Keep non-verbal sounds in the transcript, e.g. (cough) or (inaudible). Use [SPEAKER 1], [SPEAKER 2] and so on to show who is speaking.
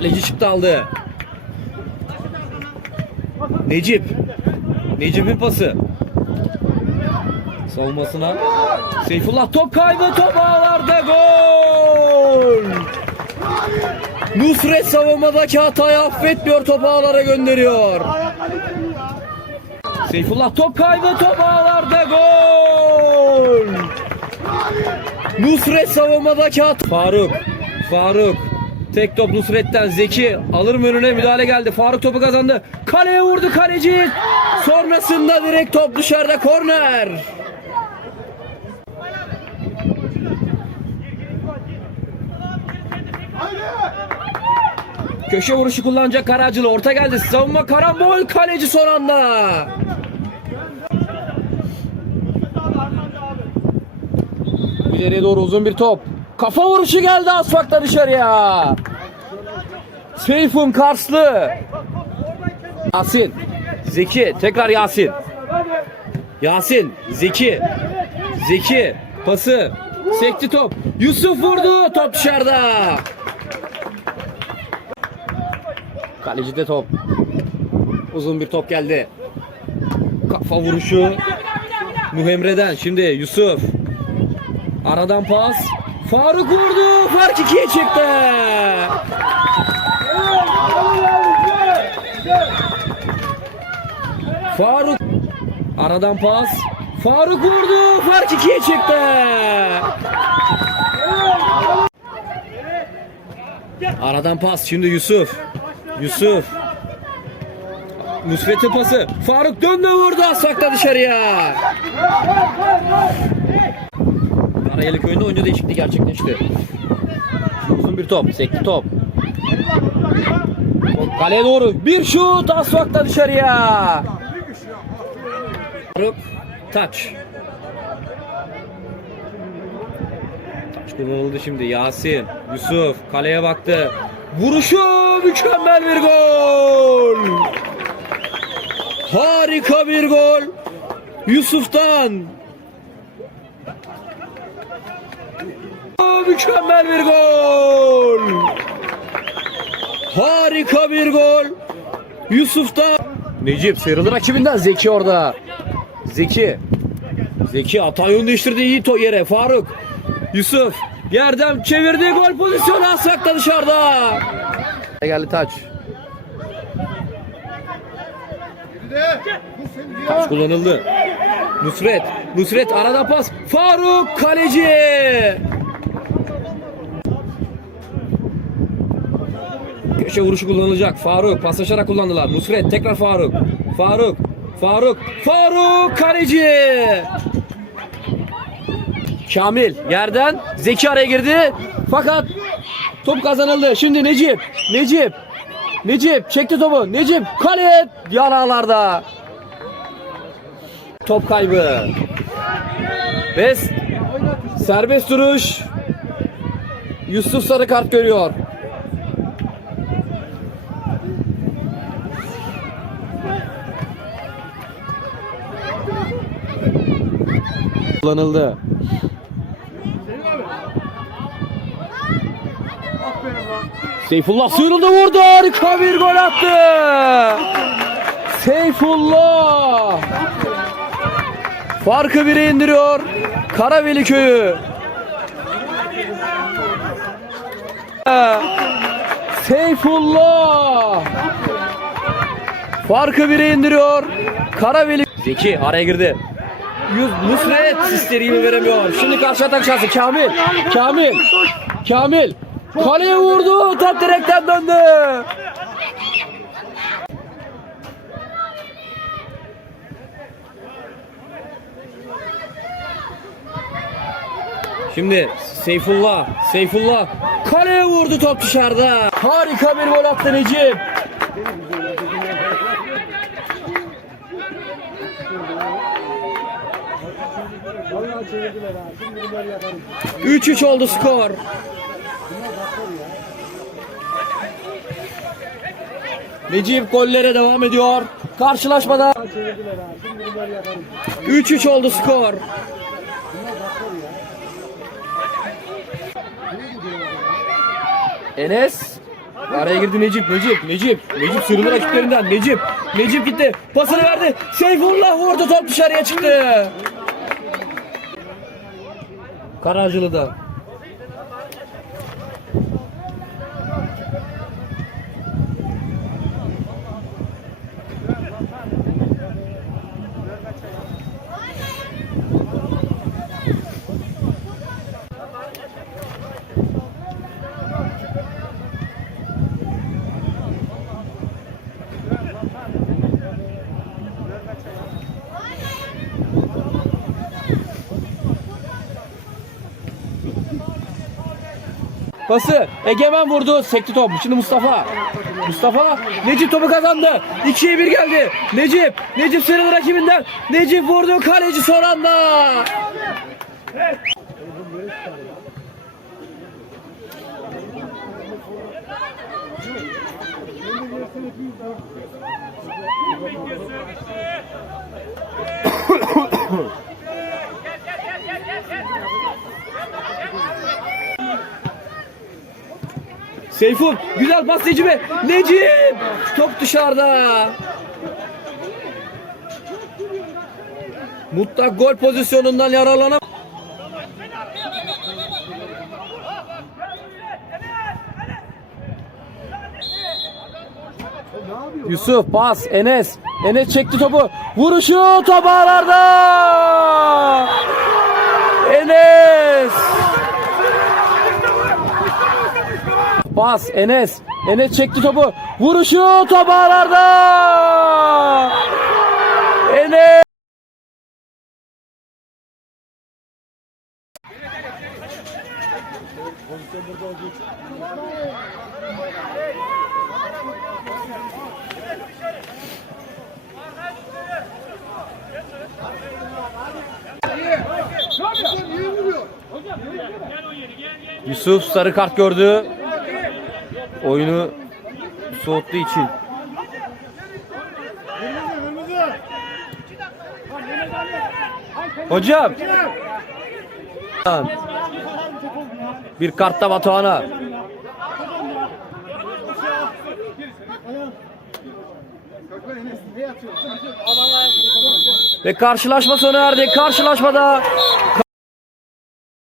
[SPEAKER 1] Kaleci çıktı aldı. Necip. Necip'in pası. Savunmasına. Seyfullah top kaybı top ağlarda gol. Nusret savunmadaki hatayı affetmiyor top ağlara gönderiyor. Seyfullah top kaybı top ağlarda gol. Nusret savunmadaki hat. Faruk. Faruk. Tek top Nusret'ten Zeki alır mı önüne müdahale geldi. Faruk topu kazandı. Kaleye vurdu kaleci. Sonrasında direkt top dışarıda korner. Köşe vuruşu kullanacak Karacılı. Orta geldi. Savunma karambol. Kaleci son anda. İleriye doğru uzun bir top. Kafa vuruşu geldi asfakta dışarıya. Seyfun Karslı. Yasin. Zeki. Tekrar Yasin. Yasin. Zeki. Zeki. Pası. Sekti top. Yusuf vurdu. Top dışarıda. Kalecide top. Uzun bir top geldi. Kafa vuruşu. Muhemre'den. Şimdi Yusuf. Aradan pas. Faruk vurdu. Fark ikiye çıktı. Faruk. Aradan pas. Faruk vurdu. Fark ikiye çıktı. Aradan pas. Şimdi Yusuf. Yusuf. Nusret'in pası. Faruk döndü vurdu. Asakta dışarıya. Karayeli köyünde oyuncu değişikliği gerçekleşti. Uzun bir top. Sekli top. Kaleye doğru. Bir şut. Asfakta dışarıya. Faruk. Taç. Taç kullanıldı şimdi. Yasin. Yusuf. Kaleye baktı. Vuruşu. Mükemmel bir gol. Harika bir gol. Yusuf'tan. Mükemmel bir gol. Harika bir gol. Yusuf'tan. Necip sıyrıldı rakibinden. Zeki orada. Zeki. Zeki hata yön değiştirdi iyi to yere. Faruk. Yusuf. Yerden çevirdi gol pozisyonu asakta dışarıda. Geldi taç. Taç kullanıldı. Nusret. Nusret arada pas. Faruk kaleci. Köşe vuruşu kullanılacak. Faruk paslaşarak kullandılar. Nusret tekrar Faruk. Faruk. Faruk. Faruk kaleci. Kamil yerden Zeki araya girdi. Fakat top kazanıldı. Şimdi Necip. Necip. Necip çekti topu. Necip kale yaralarda. Top kaybı. Ve serbest duruş. Yusuf sarı kart görüyor. Kullanıldı. Seyfullah sıyrıldı vurdu harika bir gol attı. Seyfullah. Farkı bire indiriyor. Karaveli köyü. Seyfullah. Farkı bire indiriyor. Karaveli. Zeki araya girdi. Yüz Nusret sisteriğimi veremiyor. Şimdi karşı atak şansı Kamil. Kamil. Kamil. Kaleye vurdu. Top direkten döndü. Şimdi Seyfullah. Seyfullah. Kaleye vurdu top dışarıda. Harika bir gol attı Necip.
[SPEAKER 2] Yaparım.
[SPEAKER 1] 3-3 oldu skor. Necip gollere devam ediyor. Karşılaşmada
[SPEAKER 2] Çevirdiler ha. Şimdi bunları yaparım.
[SPEAKER 1] 3-3 oldu skor. Enes Araya girdi Necip, Necip, Necip. Necip sıyrıldı rakiplerinden. Necip, Necip gitti. Pasını verdi. Seyfullah vurdu top dışarıya çıktı. Karacılı'da. Pası Egemen vurdu. Sekti top. Şimdi Mustafa. Mustafa Necip topu kazandı. 2'ye 1 geldi. Necip. Necip sıyrıldı rakibinden. Necip vurdu. Kaleci son anda. (laughs) Seyfun güzel pas Necip'e. Necip! Top dışarıda. Mutlak gol pozisyonundan yararlanan Yusuf pas Enes. Enes çekti topu. Vuruşu top ağlarda Enes Pas Enes. Enes çekti topu. Vuruşu top ağlarda. Enes. Yusuf sarı kart gördü. Oyunu soğuttuğu için. Hocam. Bir kartta Batuhan'a. Ve karşılaşma sona erdi. Karşılaşmada